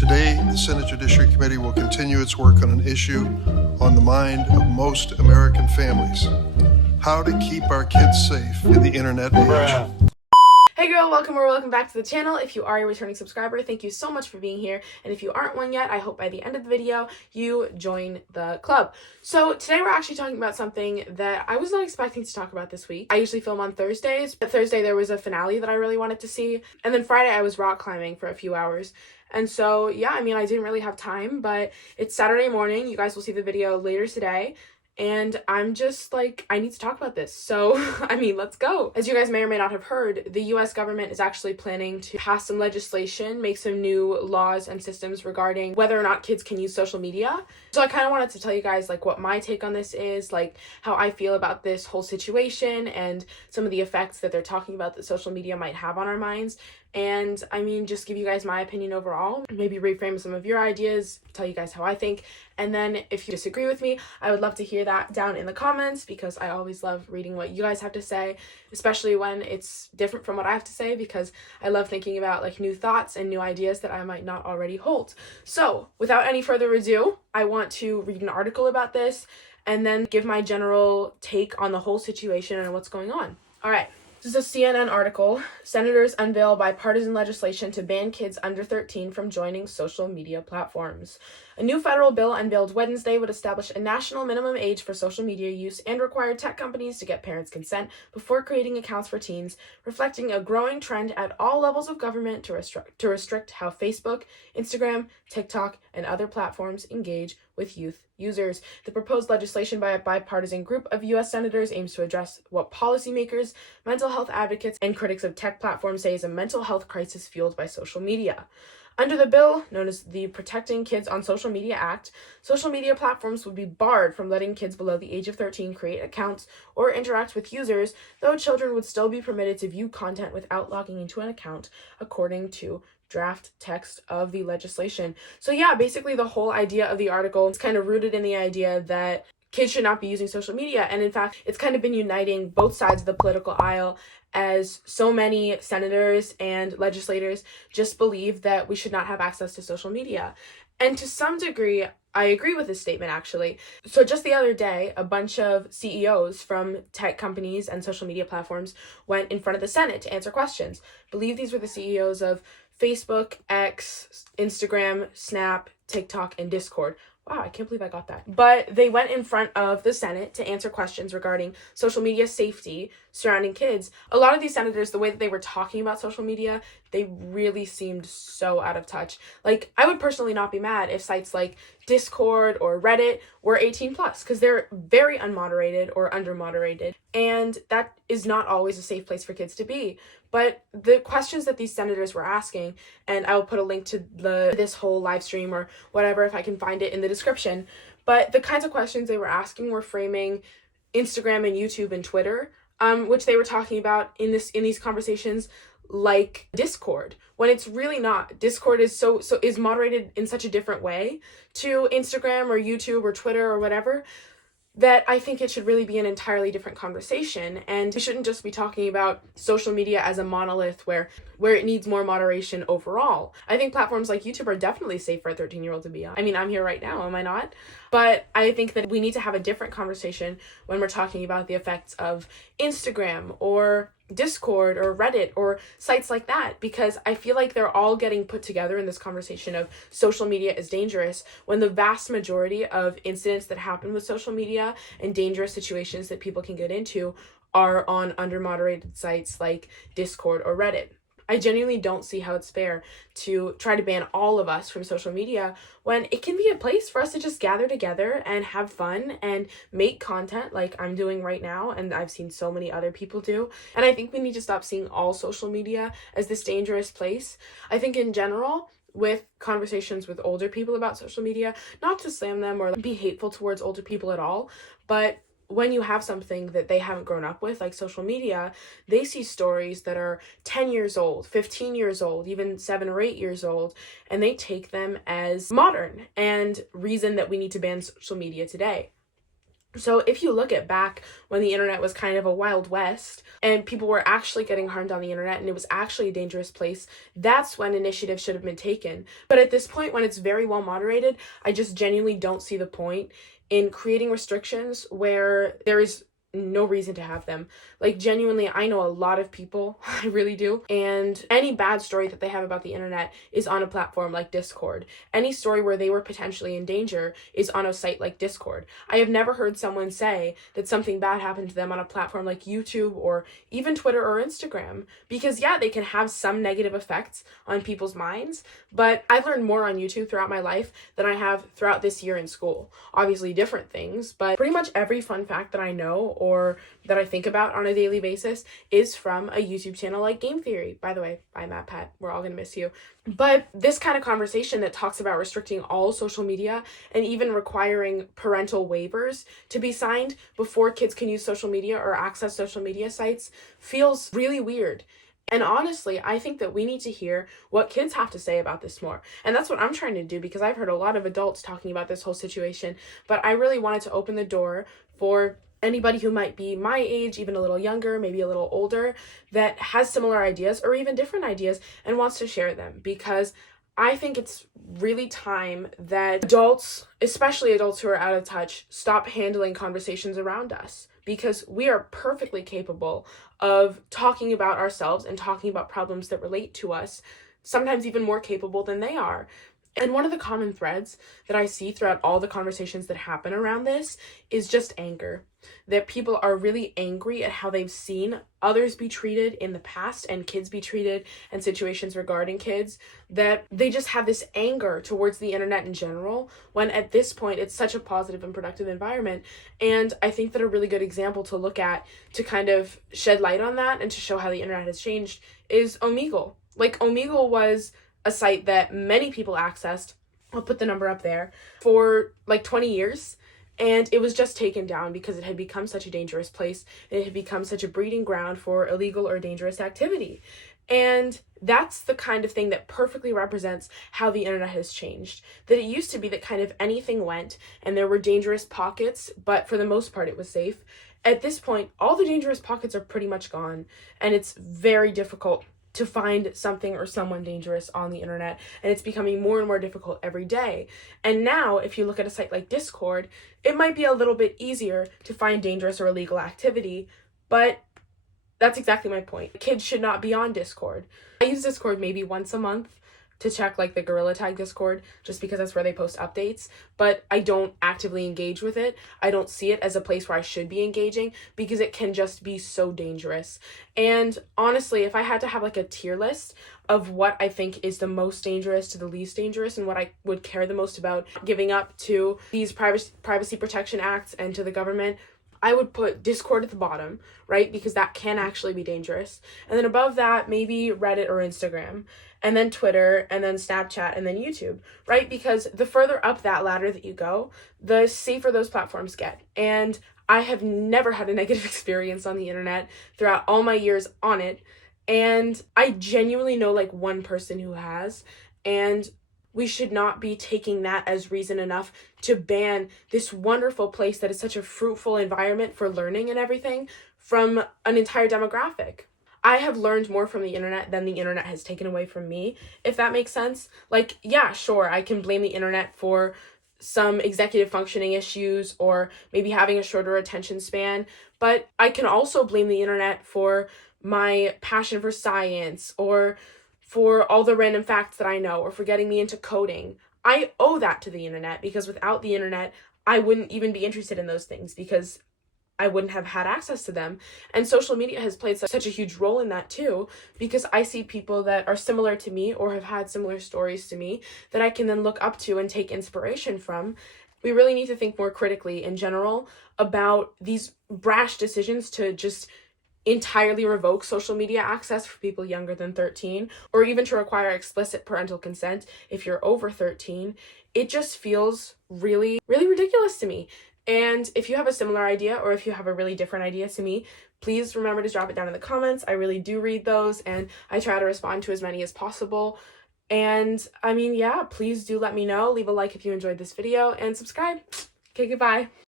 Today, the Senate Judiciary Committee will continue its work on an issue on the mind of most American families: how to keep our kids safe in the internet age. Hey girl, welcome back to the channel. If you are a returning subscriber, thank you so much for being here. And if you aren't one yet, I hope by the end of the video, you join the club. So today we're actually talking about something that I was not expecting to talk about this week. I usually film on Thursdays, but Thursday there was a finale that I really wanted to see. And then Friday I was rock climbing for a few hours. And so, yeah, I mean, I didn't really have time, but it's Saturday morning. You guys will see the video later today. And I'm just like, I need to talk about this. So, I mean, let's go. As you guys may or may not have heard, the US government is actually planning to pass some legislation, make some new laws and systems regarding whether or not kids can use social media. So I kind of wanted to tell you guys like what my take on this is, like how I feel about this whole situation and some of the effects that they're talking about that social media might have on our minds. And I mean, just give you guys my opinion overall, maybe reframe some of your ideas, tell you guys how I think. And then if you disagree with me, I would love to hear that down in the comments, because I always love reading what you guys have to say, especially when it's different from what I have to say, because I love thinking about like new thoughts and new ideas that I might not already hold. So without any further ado, I want to read an article about this and then give my general take on the whole situation and what's going on. All right. This is a CNN article. Senators unveil bipartisan legislation to ban kids under 13 from joining social media platforms. A new federal bill unveiled Wednesday would establish a national minimum age for social media use and require tech companies to get parents' consent before creating accounts for teens, reflecting a growing trend at all levels of government to restrict how Facebook, Instagram, TikTok, and other platforms engage with youth users. The proposed legislation by a bipartisan group of U.S. senators aims to address what policymakers, mental health advocates, and critics of tech platforms say is a mental health crisis fueled by social media. Under the bill, known as the Protecting Kids on Social Media Act, social media platforms would be barred from letting kids below the age of 13 create accounts or interact with users, though children would still be permitted to view content without logging into an account, according to draft text of the legislation. So yeah, basically the whole idea of the article is kind of rooted in the idea that kids should not be using social media. And in fact, it's kind of been uniting both sides of the political aisle, as so many senators and legislators just believe that we should not have access to social media. And to some degree, I agree with this statement, actually. So just the other day, a bunch of CEOs from tech companies and social media platforms went in front of the Senate to answer questions. I believe these were the CEOs of Facebook, X, Instagram, Snap, TikTok, and Discord. Wow, I can't believe I got that. But they went in front of the Senate to answer questions regarding social media safety surrounding kids. A lot of these senators, the way that they were talking about social media, they really seemed so out of touch. Like, I would personally not be mad if sites like Discord or Reddit were 18 plus, because they're very unmoderated or under-moderated, and that is not always a safe place for kids to be. But the questions that these senators were asking, and I will put a link to this whole live stream or whatever if I can find it in the description, but the kinds of questions they were asking were framing Instagram and YouTube and Twitter, which they were talking about in these conversations, like Discord, when it's really not. Discord is is moderated in such a different way to Instagram or YouTube or Twitter or whatever, that I think it should really be an entirely different conversation. And we shouldn't just be talking about social media as a monolith where it needs more moderation overall. I think platforms like YouTube are definitely safe for a 13-year-old to be on. I mean, I'm here right now, am I not? But I think that we need to have a different conversation when we're talking about the effects of Instagram or Discord or Reddit or sites like that, because I feel like they're all getting put together in this conversation of social media is dangerous, when the vast majority of incidents that happen with social media and dangerous situations that people can get into are on under-moderated sites like Discord or Reddit. I genuinely don't see how it's fair to try to ban all of us from social media when it can be a place for us to just gather together and have fun and make content like I'm doing right now, and I've seen so many other people do. And I think we need to stop seeing all social media as this dangerous place. I think in general, with conversations with older people about social media, not to slam them or be hateful towards older people at all, but when you have something that they haven't grown up with, like social media, they see stories that are 10 years old, 15 years old, even 7 or 8 years old, and they take them as modern and reason that we need to ban social media today. So if you look at back when the internet was kind of a wild west and people were actually getting harmed on the internet and it was actually a dangerous place, that's when initiative should have been taken. But at this point, when it's very well moderated, I just genuinely don't see the point in creating restrictions where there is no reason to have them. Like, genuinely, I know a lot of people, I really do, and any bad story that they have about the internet is on a platform like Discord. Any story where they were potentially in danger is on a site like Discord. I have never heard someone say that something bad happened to them on a platform like YouTube or even Twitter or Instagram, because yeah, they can have some negative effects on people's minds, but I've learned more on YouTube throughout my life than I have throughout this year in school. Obviously different things, but pretty much every fun fact that I know or that I think about on a daily basis is from a YouTube channel like Game Theory. By the way, bye Matt Pat, we're all gonna miss you. But this kind of conversation that talks about restricting all social media and even requiring parental waivers to be signed before kids can use social media or access social media sites feels really weird. And honestly, I think that we need to hear what kids have to say about this more. And that's what I'm trying to do, because I've heard a lot of adults talking about this whole situation, but I really wanted to open the door for anybody who might be my age, even a little younger, maybe a little older, that has similar ideas or even different ideas and wants to share them, because I think it's really time that adults, especially adults who are out of touch, stop handling conversations around us, because we are perfectly capable of talking about ourselves and talking about problems that relate to us, sometimes even more capable than they are. And one of the common threads that I see throughout all the conversations that happen around this is just anger. That people are really angry at how they've seen others be treated in the past and kids be treated and situations regarding kids, that they just have this anger towards the internet in general, when at this point it's such a positive and productive environment. And I think that a really good example to look at to kind of shed light on that and to show how the internet has changed is Omegle. Like, Omegle was a site that many people accessed, I'll put the number up there, for like 20 years. And it was just taken down because it had become such a dangerous place and it had become such a breeding ground for illegal or dangerous activity. And that's the kind of thing that perfectly represents how the internet has changed. That it used to be that kind of anything went and there were dangerous pockets, but for the most part it was safe. At this point, all the dangerous pockets are pretty much gone, and it's very difficult to find something or someone dangerous on the internet, and it's becoming more and more difficult every day. And now, if you look at a site like Discord, it might be a little bit easier to find dangerous or illegal activity, but that's exactly my point. Kids should not be on Discord. I use Discord maybe once a month to check like the Gorilla Tag Discord, just because that's where they post updates, but I don't actively engage with it. I don't see it as a place where I should be engaging, because it can just be so dangerous. And honestly, if I had to have like a tier list of what I think is the most dangerous to the least dangerous and what I would care the most about giving up to these privacy protection acts and to the government, I would put Discord at the bottom, right? Because that can actually be dangerous. And then above that, maybe Reddit or Instagram, and then Twitter, and then Snapchat, and then YouTube, right? Because the further up that ladder that you go, the safer those platforms get. And I have never had a negative experience on the internet throughout all my years on it. And I genuinely know like one person who has, and we should not be taking that as reason enough to ban this wonderful place that is such a fruitful environment for learning and everything from an entire demographic. I have learned more from the internet than the internet has taken away from me, if that makes sense. Like, yeah, sure, I can blame the internet for some executive functioning issues or maybe having a shorter attention span, but I can also blame the internet for my passion for science or for all the random facts that I know or for getting me into coding. I owe that to the internet, because without the internet, I wouldn't even be interested in those things because I wouldn't have had access to them. And social media has played such a huge role in that too, because I see people that are similar to me or have had similar stories to me that I can then look up to and take inspiration from. We really need to think more critically in general about these brash decisions to just entirely revoke social media access for people younger than 13, or even to require explicit parental consent if you're over 13. It just feels really, really ridiculous to me. And if you have a similar idea, or if you have a really different idea to me, please remember to drop it down in the comments. I really do read those, and I try to respond to as many as possible. And I mean, yeah, please do let me know. Leave a like if you enjoyed this video, and subscribe. Okay, goodbye.